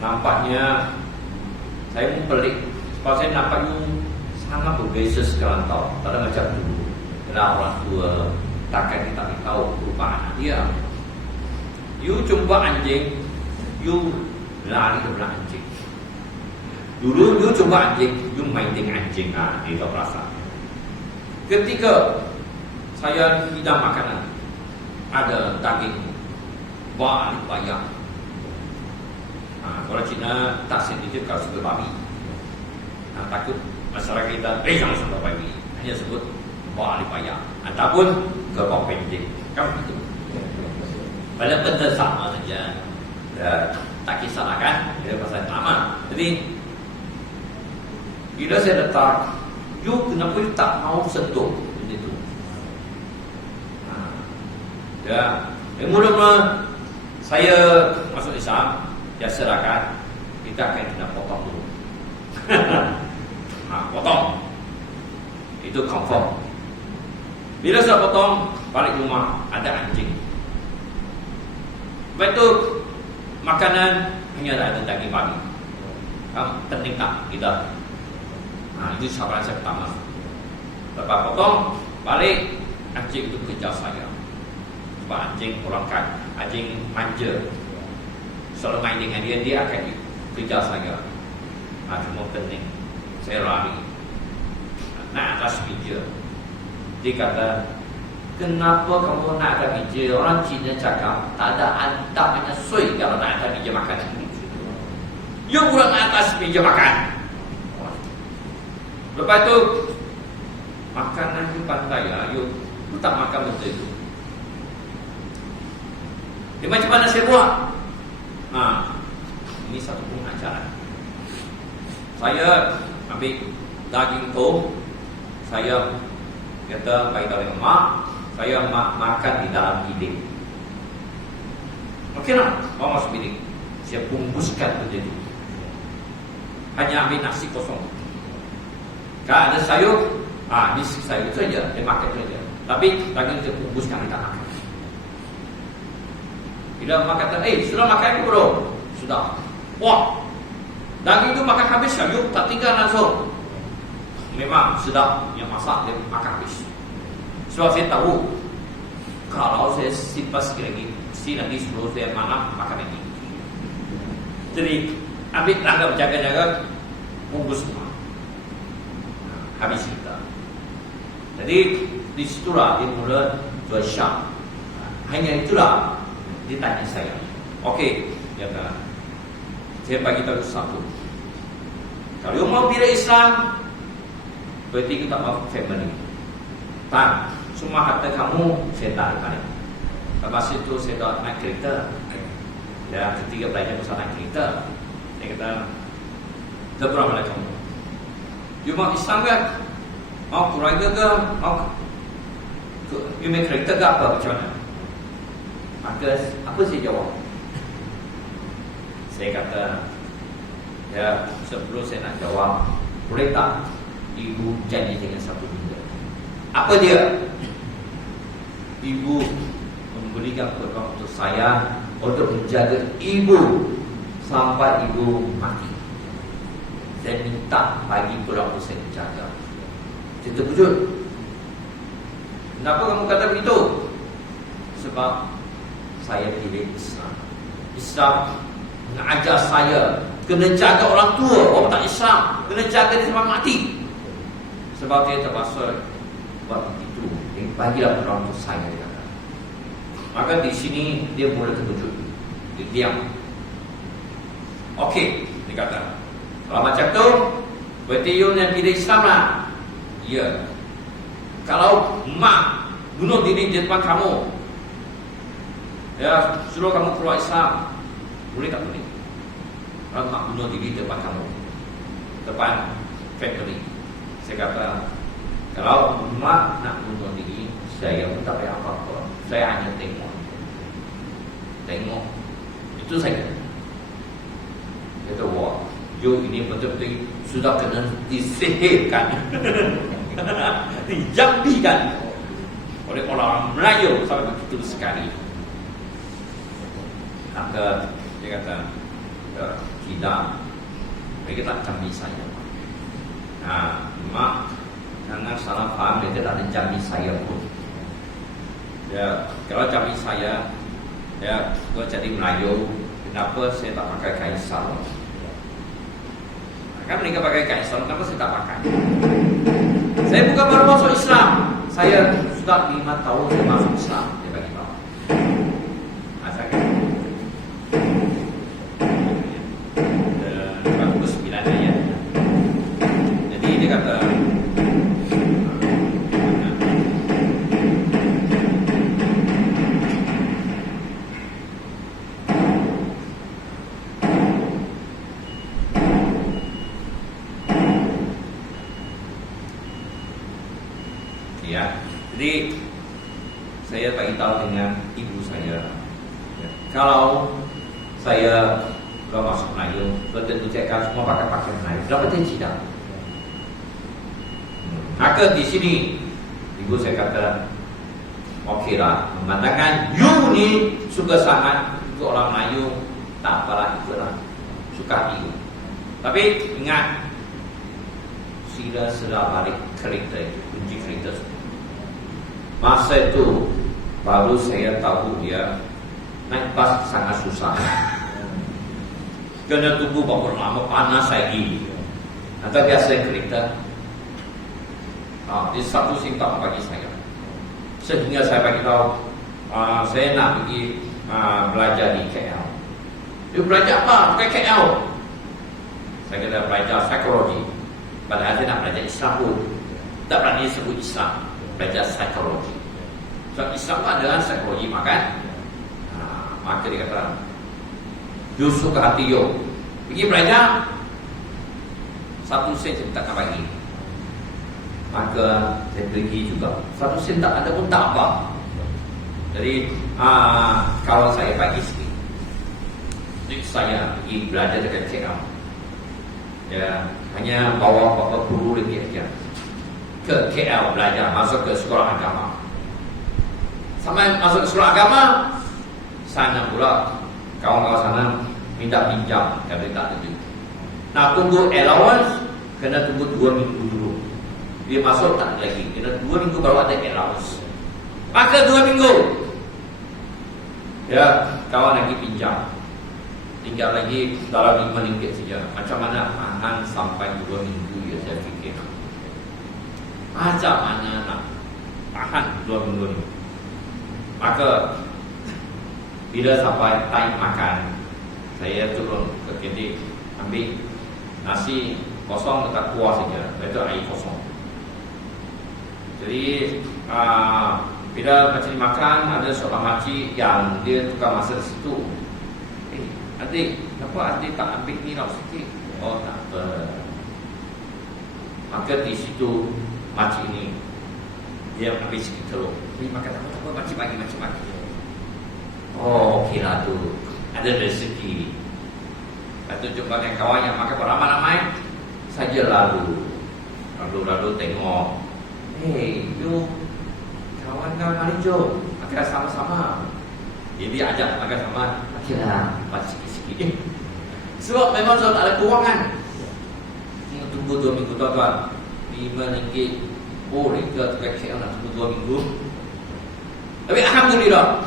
nampaknya saya pun pelik. Sebab saya nampak sangat berbeza sekarang tau. Tak ada macam dulu. Kalau orang tua takkan kita tahu perubahan anak dia. You jumpa anjing, you lari ke belakang anjing. Dulu you jumpa anjing, you main dengan anjing. Itu perasaan. Ketika saya hidang makanan, ada daging balik bayam. Kalau Cina tak sensitif kalau sebut babi. Takut masyarakat kita jangan sebut babi, hanya sebut balik bayam ataupun kerbau pendek. Kan begitu. Pada benda sama saja. Tak kisahlah kan, dia pasal sama. Jadi bila saya letak, you kenapa you tak mau sentuh benda itu? Mula-mula saya masuk Islam, dia serahkan kita akan kena potong dulu. Potong itu confirm. Bila saya potong, balik rumah ada anjing. Lepas itu makanan hanya ada daging babi. Penting tak kita? Itu sabaran saya pertama. Lepas potong, balik anjing itu kejar saya. Sebab anjing orang kan, anjing manja. Selalu main dengan dia akan kejar saya. Cuma penting saya lari naik atas meja. Dia kata, kenapa kamu nak atas meja? Orang Cina cakap tak ada adab, hanya sui kalau nak atas meja makan. You pula nak atas meja makan. Lepas tu makanan you pandai you tak makan betul itu. Dia macam mana saya buat? Ini satu pengajaran. Saya ambil daging tu, saya kata bagi tahu dengan mak, saya makan di dalam bilik. Okeylah, bawa masuk bilik. Saya bungkuskan benda itu. Hanya ambil nasi kosong. Kalau ada sayur, ini sayur saja, dia makan saja. Tapi daging saya bungkuskan, kita makan. Bila mak kata, sudah makan ke bro? Sudah. Wah, daging itu makan habis sayur, tak tinggal langsung. Memang sedap, yang masak dia makan habis. Sebab saya tahu, kalau saya simpan sikit lagi sebelum saya makan lagi. Jadi ambil tangga berjaga-jaga, bungkus semua. Habis kita. Jadi disitulah dia mula jual Syam. Hanya itulah dia tanya saya. Okey, dia kata, saya bagi tahu satu. Kalau you mau pilih Islam, berarti kita mau family. Tak, semua harta kamu saya tarik balik. Lepas itu saya dah naik kereta. Dan ketiga belajar pasal naik kereta. Dia kata, berapa lama kamu? You mau Islam ke? Mau keluarga ke? Mau you main kereta ke apa? Macam mana? Maka apa saya jawab? Saya kata, sebelum saya nak jawab, boleh tak ibu janji dengan satu benda? Apa dia? Ibu memberikan peluang untuk saya untuk menjaga ibu sampai ibu mati. Saya minta bagi peluang untuk saya menjaga. Saya terkejut. Kenapa kamu kata begitu? Sebab saya pilih Islam. Islam mengajar saya kena jaga orang tua, orang tak Islam, kena jaga dia sampai mati. Sebab dia terpaksa buat begitu. Bagilah peluang untuk saya, dia kata. Maka di sini dia mula terkejut. Dia diam. Okey, dia kata, kalau macam tu, berarti you yang pilih Islam lah. Ya. Kalau mak bunuh diri di depan kamu, suruh kamu keluar Islam, boleh tak boleh? Kalau mak bunuh diri di depan kamu, depan family, saya kata, kalau mak nak bunuh diri, saya pun tak payah apa-apa. Saya hanya tengok. Itu saja. Kata, wah, You ini betul-betul sudah kena disihirkan, dijambikan oleh orang Melayu sampai begitu sekali. Maka dia kata, tidak, mereka tak jambi saya. Mak, jangan salah faham, dia tidak ada jambi saya pun. Ya, kalau jambi saya, ya, gua jadi Melayu, kenapa saya tak pakai kain sarung? Kan mereka pakai kain sarung, kenapa saya tak pakai? Saya bukan baru masuk Islam, saya sudah 5 tahun saya masuk Islam. Dia bagi tahu. Asalkan 29 ayat. Jadi dia kata, ya, jadi saya bagi tahu dengan ibu saya, ya, kalau saya kalau masuk Melayu, betul cek semua pakai pakaian Melayu, dapat tidak? Maka di sini ibu saya kata, okey lah, memandangkan you ni suka sangat untuk orang Melayu, tak apalah itulah, suka you. Tapi ingat, sila balik kereta itu, kunci kereta itu. Masa itu baru saya tahu dia naik bas sangat susah. Kena tunggu berapa lama, panas lagi. Atau biasa kereta. Ini satu simptom bagi saya. Sehingga saya bagi tahu, saya nak pergi belajar di KL. You belajar apa? Bukan KL. Saya kata belajar psikologi. Padahal saya nak belajar Islam pun. Tak berani sebut Islam. Belajar psikologi. So Islam itu adalah psikologi, makan. Maka dia kata, you suka hati you pergi belajar, 1 sen saya tak bagi. Maka saya pergi juga, 1 sen tak ada pun tak apa. Jadi kalau saya bagi sikit, jadi saya pergi belajar dekat KL, ya, hanya bawa beberapa puluh ringgit saja ke KL belajar, masuk ke sekolah agama. Sampai masuk ke sekolah agama, sana pula kawan-kawan sana minta pinjam, tapi tak ada duit. Nak tunggu allowance, kena tunggu 2 minggu dulu. Dia masuk tak lagi, kena 2 minggu baru ada allowance. Maka 2 minggu, ya, kawan lagi pinjam, tinggal lagi dalam 5 ringgit saja. Macam mana tahan sampai 2 minggu, ya saya fikir. Macam mana nak tahan 2 minggu ni? Maka bila sampai time makan, saya turun ke kantin, ambil nasi kosong dekat kuah saja, itu air kosong. Jadi bila macam makan, ada seorang makcik yang dia tukar masa di situ. Adik, kenapa adik tak ambil ni lah sikit? Oh tak apa. Maka di situ makcik ini dia ambil sikit telur. Dia makan apa-apa, makcik bagi. Oh okey lah tu, ada rezeki. Lepas tu jumpa dengan kawan yang makan beramai-ramai, saja lalu tengok, you kawan-kawan mari jom makan sama-sama. Dia ajak makan sama, okey lah, macam sikit-sikit. Sebab memang tak ada kewangan. Tunggu 2 minggu tuan-tuan, 5 ringgit boleh ke tukar KL nak tunggu 2 minggu. Tapi alhamdulillah,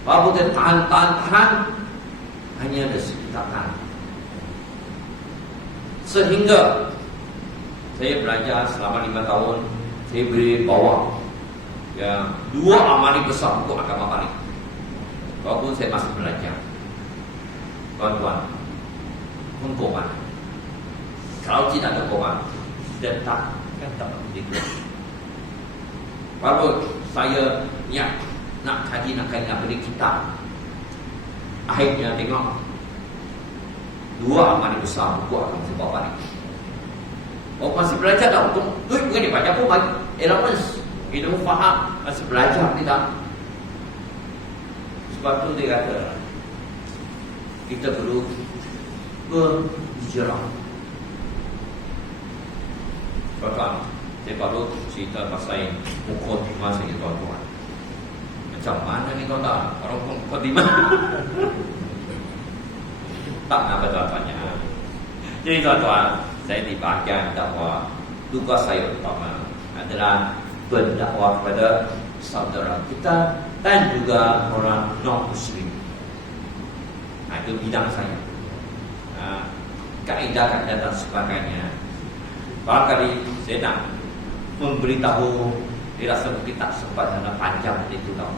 baru dia tahan, hanya rezeki tak tahan. Sehingga saya belajar selama 5 tahun, saya boleh bawa, ya, 2 amali besar untuk agama balik. Walaupun saya masih belajar. Tuan-tuan, mengkoman. Kalau tidak ada koman, dia tak begitu. Walaupun saya niat nak kaji, nak beli kitab, akhirnya tengok 2 amali besar buku akan saya bawa balik. Oh masih belajar tak? Duit bukan dibaca pun bagi allowance. Kita pun faham, masih belajar tidak. Sebab tu dia kata kita perlu berhijrah. Tuan-tuan, saya baru cerita pasal mukadimah saya tuan-tuan. Macam mana ni tuan-tuan? Orang mukadimah tak nak bertanya. Jadi tuan-tuan, saya di bahagian dakwah, tugas saya utama adalah berdakwah kepada saudara kita dan juga orang non-Muslim. Itu bidang saya. Kaedah dan sebagainya. Barangkali saya nak memberitahu, dia rasa mungkin tak sempat dalam panjang itu tahu.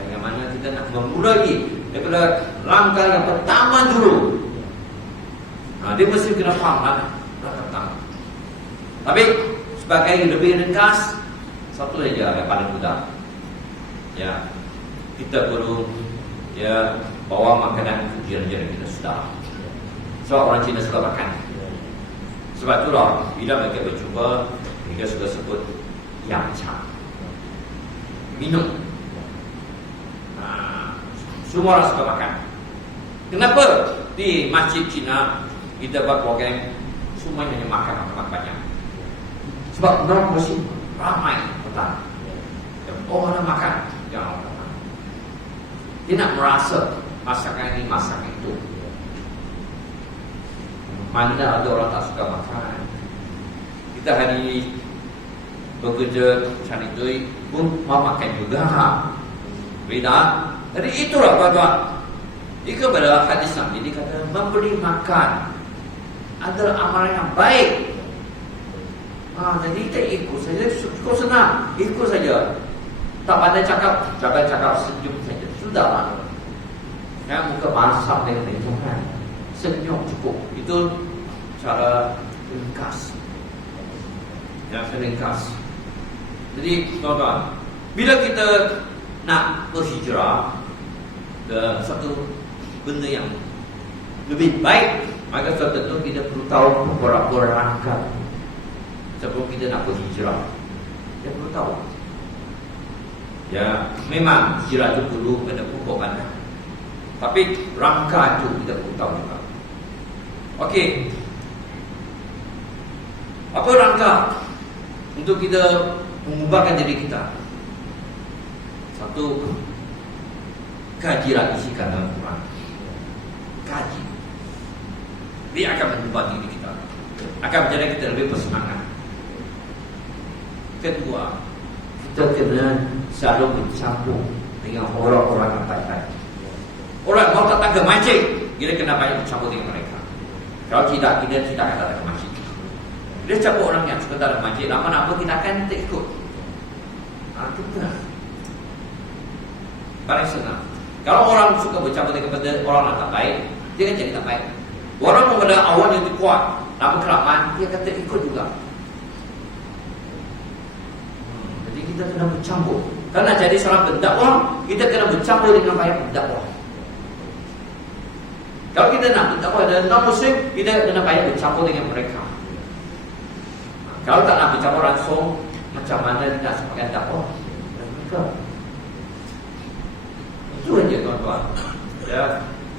Bagaimana kita nak memulai daripada langkah yang pertama dulu. Dia mesti kena faham langkah pertama. Tapi sebagai lebih ringkas, satu saja yang paling mudah. Ya, kita perlu bawa makanan ke jiran-jiran kita sudah. Sebab orang Cina suka makan. Sebab itulah bila mereka berjumpa, mereka suka sebut yang cha, minum. Semua orang suka makan. Kenapa di masjid Cina kita buat program semuanya hanya makan banyak? Sebab orang Muslim ramai petang. Orang makan, jangan orang makan. Dia nak merasa masakan ini, masakan itu. Mana ada orang tak suka makan. Kita hari ini bekerja cari duit pun mau makan juga. Beda. Jadi itulah tuan-tuan. Jika pada hadis Nabi dia kata memberi makan adalah amalan yang baik. Jadi kita ikut saja, cukup senang, ikut saja. Tak pandai cakap, cakap senyum saja. Sudahlah. Yang muka masak dengan lingkungan, senyum cukup. Itu cara ringkas. Yang ringkas. Jadi tuan-tuan, bila kita nak berhijrah ke satu benda yang lebih baik, maka tentu kita perlu tahu beberapa rangka sebelum kita nak berhijrah. Kita perlu tahu. Ya, memang hijrah itu perlu kena pokok mana. Tapi rangka itu kita perlu tahu juga. Okey. Apa rangka untuk kita mengubahkan diri kita? Satu, kajilah isi dalam Quran. Kaji. Dia akan mengubah diri kita. Akan menjadikan kita lebih bersemangat. Kedua, kita kena selalu bercampur dengan orang-orang yang baik-baik. Orang mau datang ke masjid, kita kena banyak bercampur dengan mereka. Kalau tidak, kita tidak akan datang ke masjid. Dia campur orang yang suka datang ke masjid, lama-lama kita akan terikut. Itu benar. Paling senang. Kalau orang suka bercampur dengan orang yang tak baik, dia akan jadi tak baik. Orang pada awal yang kuat, lama kelamaan dia akan terikut juga. Jadi kita kena bercampur. Karena jadi seorang pendakwah, kita kena bercampur dengan baik pendakwah. Kalau kita nak berdakwah dengan non-Muslim, kita kena baik bercampur dengan mereka. Kalau tak nak bercampur langsung, macam mana nak sebagai dakwah? Itu saja tuan-tuan. Ya,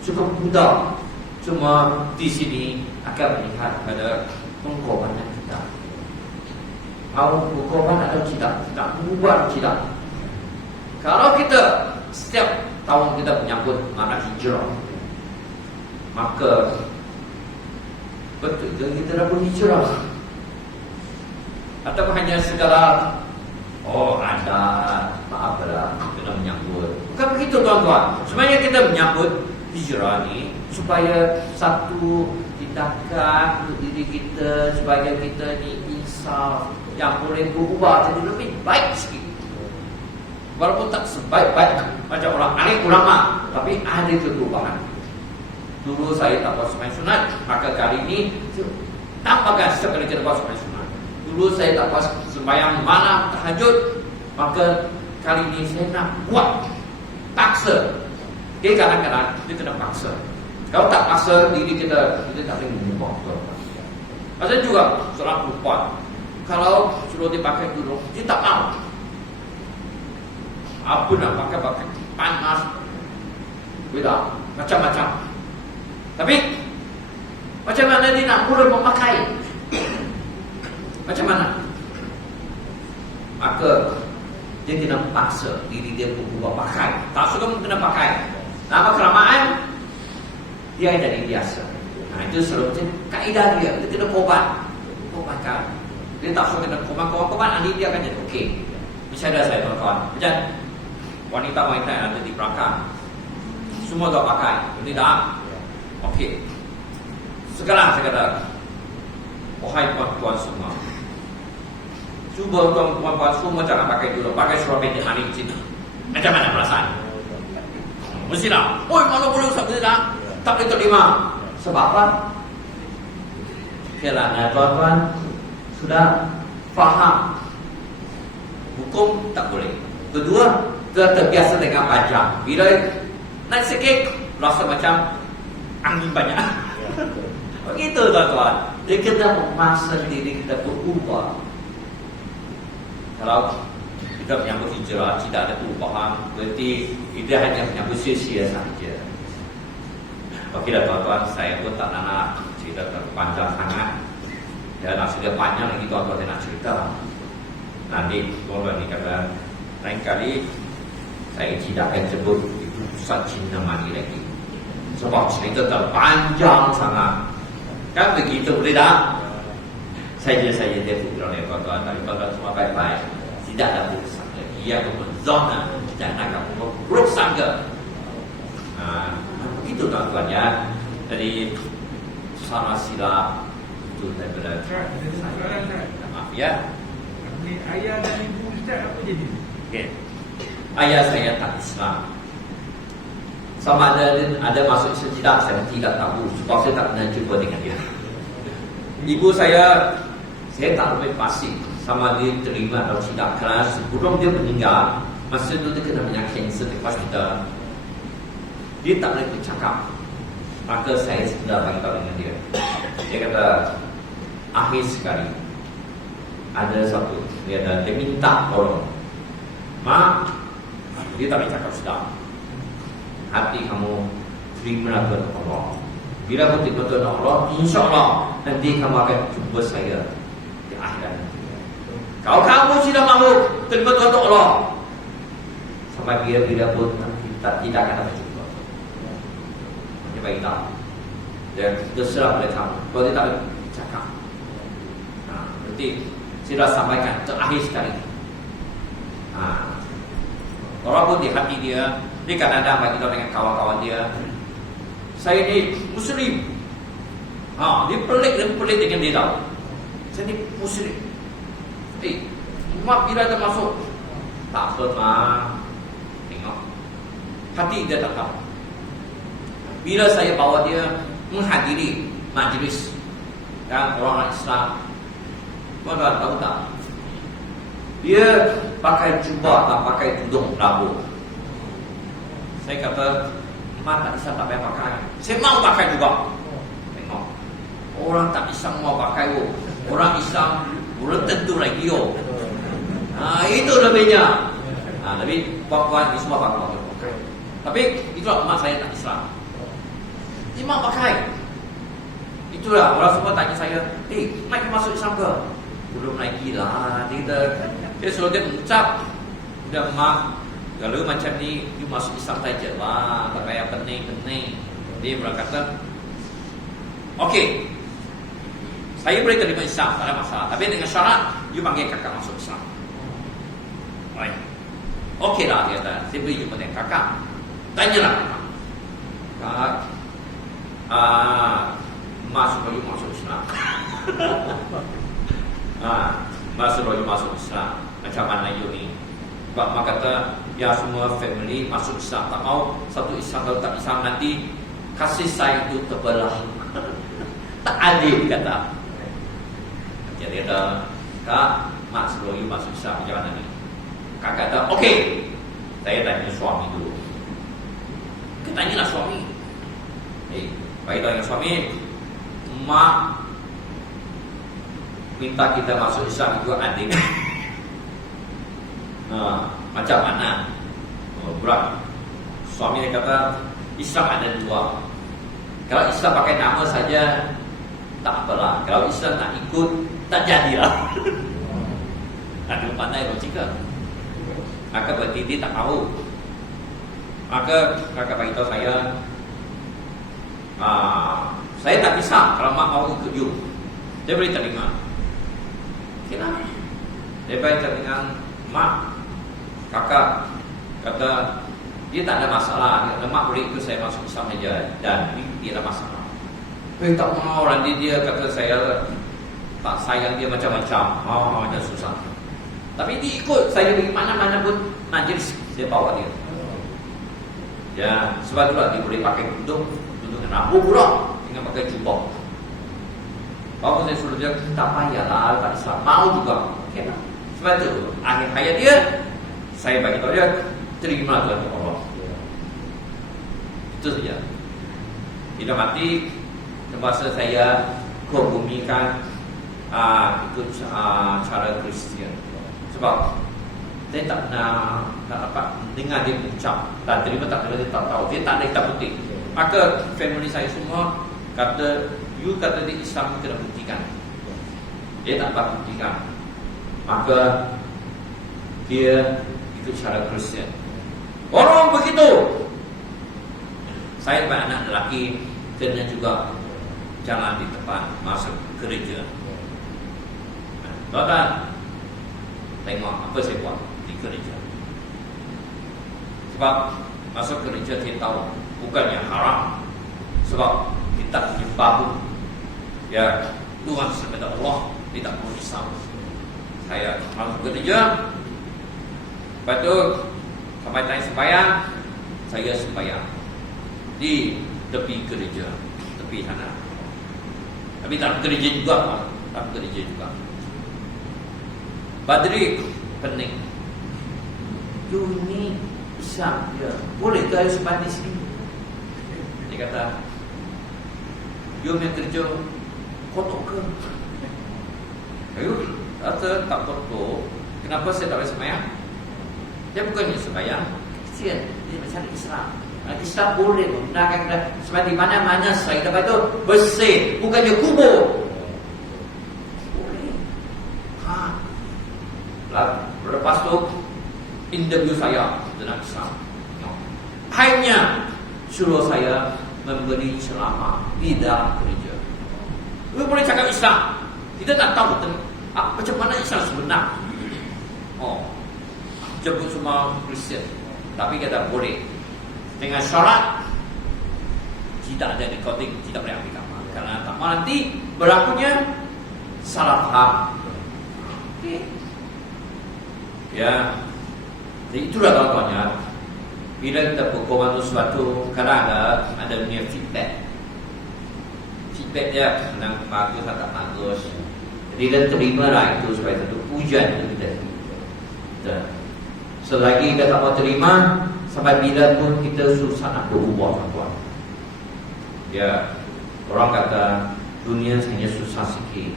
cukup mudah. Cuma di sini akan melihat pada pengorbanan kita. Mau berkorban atau tidak? Tak mengubah tidak. Kalau kita setiap tahun kita menyambut mana hijrah, maka betul kita dah berhijrah. Atau hanya segala ada apalah kena menyambut. Bukan begitu tuan-tuan. Sebenarnya kita menyambut hijrah ni supaya satu tindakan untuk diri kita, supaya kita ni insaf yang boleh berubah jadi lebih baik sikit. Walaupun tak sebaik-baik macam orang alim ulama, tapi ada perubahan. Dulu saya tak puas sembahyang sunat, maka kali ini tambahkan setiap kali kita puas sembahyang sunat. Dulu saya tak puas sembahyang malam tahajud, maka kali ini saya nak buat, paksa. Jadi kadang-kadang kita kena paksa. Kalau tak paksa diri kita tak boleh mengubah. Macam juga seorang perempuan, kalau suruh dia pakai tudung, dia tak mau. Apa nak pakai panas, beda, macam-macam. Tapi macam mana dia nak mula memakai? Macam mana? Maka dia kena paksa diri dia untuk berubah pakai. Tak suka kena pakai. Nama kelamaan dia jadi biasa. Nah, itu selalu kaedah dia. Dia kena kobatkan. Dia tak suka kena kobat, nanti dia akan jadi okey. Misalnya saya tuan-tuan, macam wanita-wanita yang ada di belakang, semua tak pakai, tidak? Okey. Sekarang saya kata, wahai puan-puan semua, cuba puan-puan semua jangan pakai dulu, pakai seluar pendek hari ini. Macam mana perasaan? Mestilah, oi mana boleh usah tidak? Tak boleh terima. Sebab apa? Kerana tuan-tuan sudah faham hukum tak boleh. Kedua, terbiasa dengan panjang. Bila naik sikit, rasa macam angin banyak. Begitu tuan-tuan. Dia kena memaksa diri kita berubah. Kalau kita menyambut hijrah tidak ada perubahan, berarti kita hanya menyambut sia-sia saja. Okeylah tuan-tuan, saya pun tak nak cerita panjang sangat. Dan sudah panjang lagi tuan-tuan saya nak cerita. Nanti tuan-tuan ni kata lain kali saya tidak akan sebut itu pusat Cina Mani lagi. Sebab cerita terpanjang sangat. Kan begitu boleh tak? Saya dia beritahu oleh tuan-tuan, tapi tuan-tuan semua baik-baik. Tidak ada buruk sangka. Ia berzona, jangan kamu buruk sangka. Begitu tuan-tuan ya. Jadi sama silap itu daripada saya. Maaf ya. Ayah dan ibu Ustaz apa jadi? Okay. Ayah saya tak Islam. Sama ada masuk Islam tidak, saya tidak tahu. Sebab saya tak pernah jumpa dengan dia. Ibu saya tak lebih pasti sama dia terima atau tidak. Kerana sebelum dia meninggal, masa itu dia kena penyakit kanser di hospital. Dia tak boleh bercakap. Maka saya sudah beritahu dengan dia. Dia kata, akhir sekali ada satu, dia minta tolong. Mak, dia tak boleh cakap sudah. Hati kamu terima kepada Allah. Bila kamu terima kepada Allah, insya-Allah nanti kamu akan jumpa saya di akhirat. Kalau kamu tidak mahu terima kepada Allah, sampai bila pun tidak akan dapat jumpa. Dia bagi tahu. Dan terserah pada kamu. Kalau dia tak boleh cakap. Berarti saya dah sampaikan terakhir sekali. Walaupun di hati dia kadang-kadang bagi tahu dengan kawan-kawan dia, saya ni Muslim. Dia pelik dengan dia tahu. Saya ni Muslim. Mak bila dia masuk, tak apa mak. Tengok. Hati dia tak tahu. Bila saya bawa dia menghadiri majlis dan orang Islam, tuan-tuan tahu tak? Dia pakai jubah, tak pakai tudung labu. Saya kata, mak tak Islam tak payah pakai. Saya mau pakai juga. Tengok, orang tak Islam mau pakai. Orang Islam belum tentu lagi. Itu lebihnya. Tapi puan-puan ni semua pakai. Tapi itulah mak saya tak Islam. Dia mau pakai. Itulah orang semua tanya saya, nak masuk Islam ke? Belum lagi lah. Dia suruh dia mengucap, udah mak, kalau macam ni, you masuk Islam saja lah, tak payah pening-pening. Dia berkata, okey, saya boleh terima Islam, tak ada masalah. Tapi dengan syarat, you panggil kakak masuk Islam. Baik. Okey lah, dia kata, saya boleh jumpa dengan kakak. Tanyalah kakak. Mak suruh you masuk Islam. Mak suruh you masuk Islam. Macam mana you ni? Mak kata, ya semua family masuk Islam. Tak mau satu Islam kalau tak Islam nanti kasih sayang itu terbelah. Tak adil kata. Jadi kata, kak, mak suruh you masuk Islam. Macam mana ni? Kak kata, okey. Saya tanya suami dulu. Tanyalah suami. Bagi tahu dengan suami, mak minta kita masuk Islam itu adil. Macam mana? Berat. Suami dia kata Islam ada dua. Kalau Islam pakai nama saja tak apalah. Kalau Islam nak ikut tak jadilah. Tak ada pandai logika. Maka berarti dia tak tahu. Maka kakak beritahu saya, saya tak bisa kalau mak mau ikut you. Dia boleh terima. Kenapa? Dia boleh terima mak. Kakak kata dia tak ada masalah. Dia kata mak boleh ikut saya masuk Islam saja. Dan dia ada masalah. Tak mau. Nanti dia kata saya tak sayang dia macam-macam. Dia susah. Tapi dia ikut. Saya pergi mana-mana pun majlis saya bawa dia. Ya, sebab itulah dia boleh pakai tudung dengan rambut pula, dengan pakai jubah. Bapak saya suruh dia, tak payahlah tak Islam, mau juga. Okay, sebab itu akhir hayat dia, saya bagi tahu dia, terima Tuhan Allah. Itu saja. Tidak mati, terpaksa saya kebumikan ikut cara Kristian. Sebab saya tak pernah dapat dengar dia ucap dan terima tak terima, dia tak tahu. Dia tak ada hitam putih. Maka family saya semua kata, you kata di Islam kena buktikan. Dia tak dapat buktikan. Maka dia ikut cara Kristian. Orang begitu. Saya dan anak lelaki kena juga jalan di depan masuk gereja. Tuan-tuan, tengok apa saya buat di gereja. Sebab masuk gereja kita tahu bukannya haram. Sebab kita punya babu. Ya, Tuhan sebenarnya Allah tidak perlu Islam. Saya masuk gereja. Lepas itu sampai tanya sembahyang, saya sembahyang di tepi gereja, tepi sana. Tapi dalam gereja juga, dalam gereja juga. Badri pening. You ni Islam dia. Boleh ke saya sempat di sini? Dia kata, you punya kerja kotor ke? You kata tak kotor. Kenapa saya tak boleh sembahyang? Dia bukannya sembahyang. Kesian, dia macam Islam. Islam boleh menggunakan sebab di mana-mana saya dapat itu bersih, bukannya kubur. Boleh. Lepas tu interview saya dengan Islam. Hanya suruh saya memberi ceramah di dalam gereja. Kita boleh cakap Islam. Kita tak tahu macam mana Islam sebenar. Jemput semua Kristian. Tapi kita boleh. Dengan syarat tidak ada recording, tidak boleh ambil gambar. Karena tak mahu nanti berlakunya salah faham. Okay. Ya, jadi itulah tuan-tuannya. Bila kita berkomando sesuatu, kadang ada punya feedback. Feedback dia kadang bagus atau tak bagus. Jadi kita terima lah itu supaya satu pujian untuk kita. Selagi kita tak mau terima, sampai bila pun kita susah nak berubah tuan-tuan. Ya, orang kata dunia hanya susah sikit.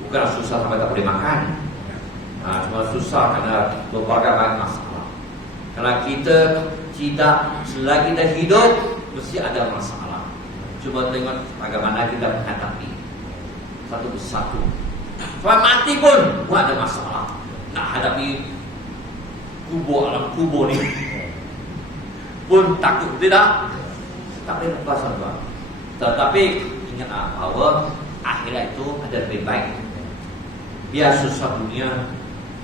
Bukan susah sampai tak boleh makan. Cuma susah kerana berbagai macam masalah. Kerana kita tidak, selagi kita hidup mesti ada masalah. Cuma tengok bagaimana kita menghadapi satu persatu. Sampai mati pun ada masalah. Nak hadapi kubur alam kubur ni pun takut, tidak? Tak boleh lepas tuan-tuan. Tetapi ingat bahawa akhirat itu ada lebih baik. Biar susah dunia,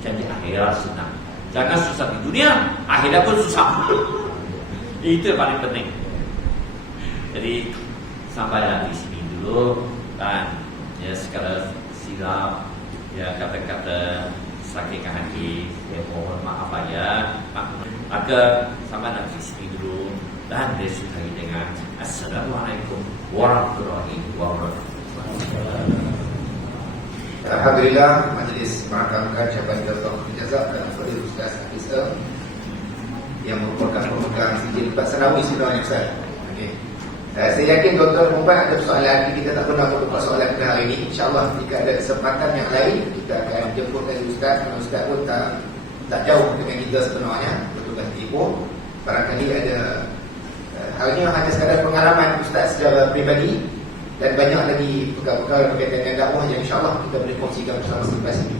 janji akhirat senang. Jangan susah di dunia, akhirat pun susah. Itu yang paling penting. Jadi sampai di sini dulu. Dan ya segala silap, ya kata-kata sakitkan hati, saya mohon maaf ya. Maka sampai di sini dulu. Dan dia sudahi dengan Assalamualaikum warahmatullahi wabarakatuh. Alhamdulillah, majlis merakamkan ucapan jazakallahu jazak dan Fadil Ustaz Hafiz yang merupakan pemegang sijil Sanawi sebenarnya Ustaz. Okey. Saya yakin tuan-tuan perempuan ada soalan, kita tak pernah berbuka soalan pada hari ini. InsyaAllah jika ada kesempatan yang lain, kita akan jemput dari Ustaz. Ustaz pun tak jauh dengan kita sebenarnya, bertugas di Ipoh. Barangkali ada halnya hanya sekadar pengalaman Ustaz secara peribadi. Dan banyak lagi perkara-perkara berkaitan dengan dakwah yang insyaAllah kita boleh kongsikan bersama sampai sini.